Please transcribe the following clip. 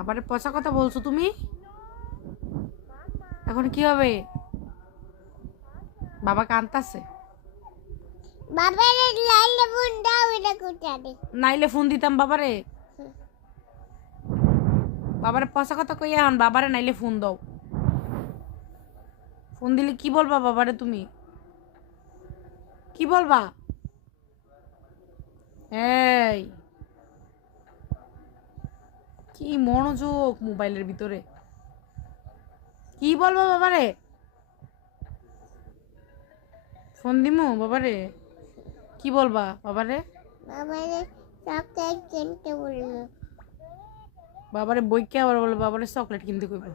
আবার পচা কথা বলছো তুমি। এখন কি হবে? বাবা কাঁদতাছে। বাবারে লাইলে ফোন দাও, এটা কোথায়? নাইলে ফোন দিতাম বাবারে। বাবারে পচা কথা কই এখন, বাবারে নাইলে ফোন দাও। ফোন দিলে কি বলবা বাবারে তুমি? কি বলবা? এই কি মনোযোগ মোবাইলের ভিতরে। কি বলবা বাবারে? ফোন দিমু বাবারে? কি বলবা বাবারে? বাবারে চকলেট কিনতে বললো। বাবারে বইকে আবার বলবো বাবারে চকলেট কিনতে কইবো।